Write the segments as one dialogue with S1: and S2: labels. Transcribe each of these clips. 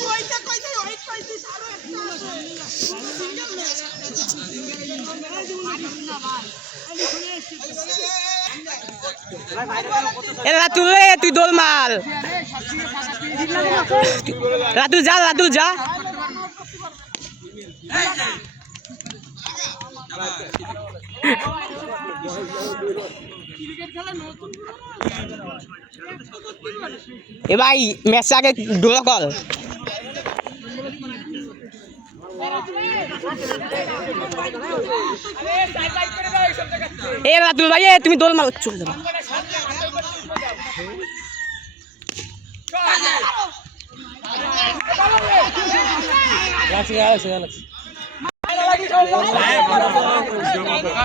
S1: কইতে কইতে ওই কইতে আরও একটা
S2: এ রাতুল রে, তুই দোল মাল। রাতুল যা রাতুল যা। এ ভাই ম্যাচ আগে ডোলা কল এ রাতুল ভাই তুমি দোল মাল চলে যাবা।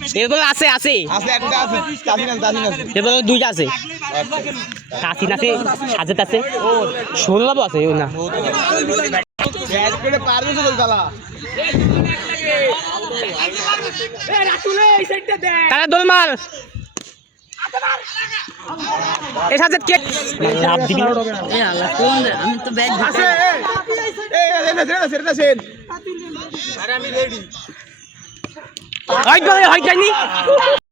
S2: আছে আছে
S3: আছে
S2: এগুলো দুইটা আছে কাসিন আছে সাজেত আছে ও আছে না তারা দোল মাল এ সাজেত কে লাভ দিবি
S3: আছে সেটা
S2: হয় হয় যায়নি